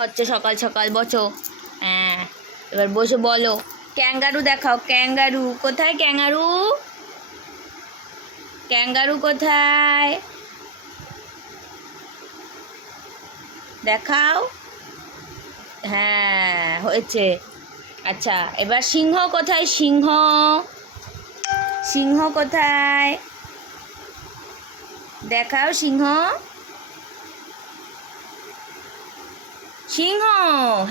হচ্ছে সকাল সকাল বসো। হ্যাঁ, এবার বসে বলো। ক্যাঙ্গারু দেখাও, ক্যাঙ্গারু কোথায়? ক্যাঙ্গারু, ক্যাঙ্গারু কোথায় দেখাও। হ্যাঁ, হয়েছে। আচ্ছা, এবার সিংহ কোথায়? সিংহ, সিংহ কোথায় দেখাও। সিংহ, সিংহ,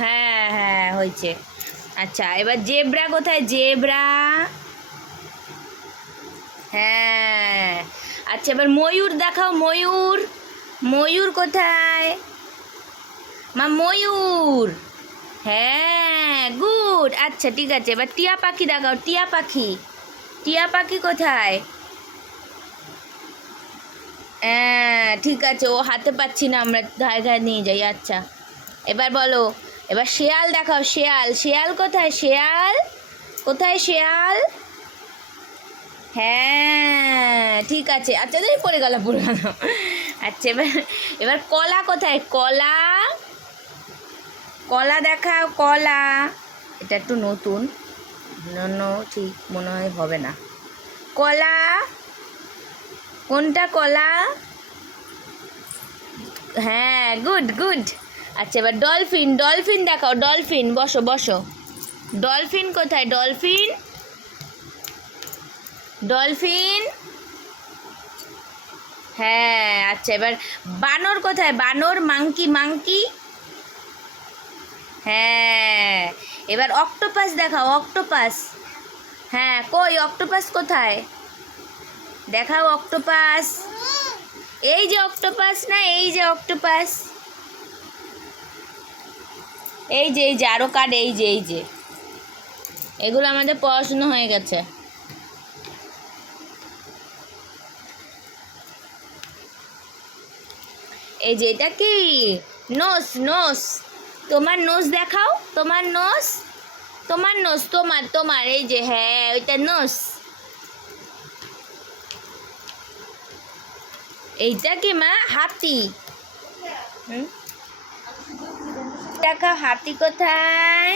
হ্যাঁ হ্যাঁ হয়েছে। আচ্ছা, এবার জেব্রা কোথায়? জেব্রা, হ্যাঁ। আচ্ছা, এবার ময়ূর দেখাও। ময়ূর, ময়ূর কোথায়? মা ময়ূর, হ্যাঁ গুড। আচ্ছা ঠিক আছে, এবার টিয়া পাখি দেখাও। টিয়া পাখি, টিয়া পাখি কোথায়? হ্যাঁ ঠিক আছে, ও হাতে পাচ্ছি না, আমরা ধারে ধারে নিয়ে যাই। আচ্ছা, এবার বলো। এবার শেয়াল দেখাও। শেয়াল, শেয়াল কোথায়? শেয়াল কোথায়? শেয়াল, হ্যাঁ ঠিক আছে। আচ্ছা তাই পড়ে গেল, পড়ে গেল। আচ্ছা, এবার এবার কলা কোথায়? কলা, কলা দেখাও। কলা, এটা একটু নতুন, অন্য ঠিক মনে হয় হবে না। কলা কোনটা? কলা, হ্যাঁ গুড গুড। আচ্ছা, এবার ডলফিন, ডলফিন দেখাও। ডলফিন, বসো বসো। ডলফিন কোথায়? ডলফিন, ডলফিন, হ্যাঁ। আচ্ছা, এবার বানর কোথায়? বানর, মাংকি, মাংকি, হ্যাঁ। এবার অক্টোপাস দেখাও। অক্টোপাস, হ্যাঁ কই অক্টোপাস কোথায় দেখাও। অক্টোপাস, এই যে অক্টোপাস, না এই যে অক্টোপাস, এই যে, এই যে আরো কার্ড, এই যে, এই যে, এগুলো আমাদের পড়াশুনো হয়ে গেছে। এই যে এটা কি? নোস, নোস, তোমার নোস দেখাও। তোমার নোস, তোমার নোস, তোমার তোমার এই যে, হ্যাঁ ওইটা নোস। এইটা কি মা? হাতি। দেখাও হাতি কোথায়?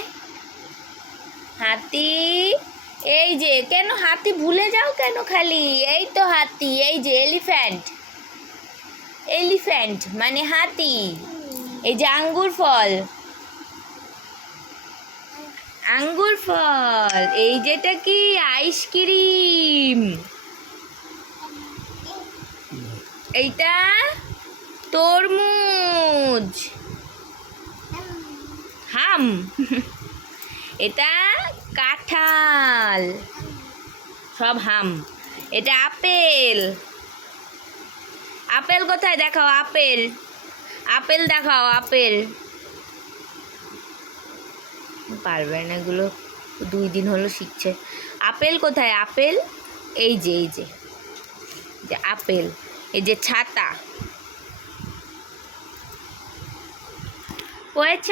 হাতি, এই যে, কেন হাতি ভুলে যাও কেন খালি? এই তো হাতি, এই যে এলিফ্যান্ট, এলিফ্যান্ট মানে হাতি। এই যে আঙ্গুর ফল, আঙ্গুর ফল। এই যেটা কি? আইসক্রিম। এইটা তরমুজ, হাম। এটা কাঁঠাল, সব হাম। এটা আপেল, আপেল কোথায় দেখাও। আপেল, আপেল দেখাও। আপেল পারবে না, এগুলো 2 দিন হলো শিখছে। আপেল কোথায়? আপেল, এই যে, এই যে, যে আপেল। এই যে ছাতা, পড়েছ?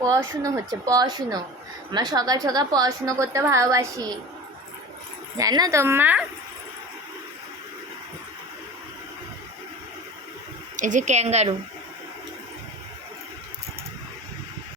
পড়াশুনো হচ্ছে, পড়াশুনো। আমরা সকাল সকাল পড়াশুনো করতে ভালোবাসি, জানো তো মা? এই যে ক্যাঙ্গারু,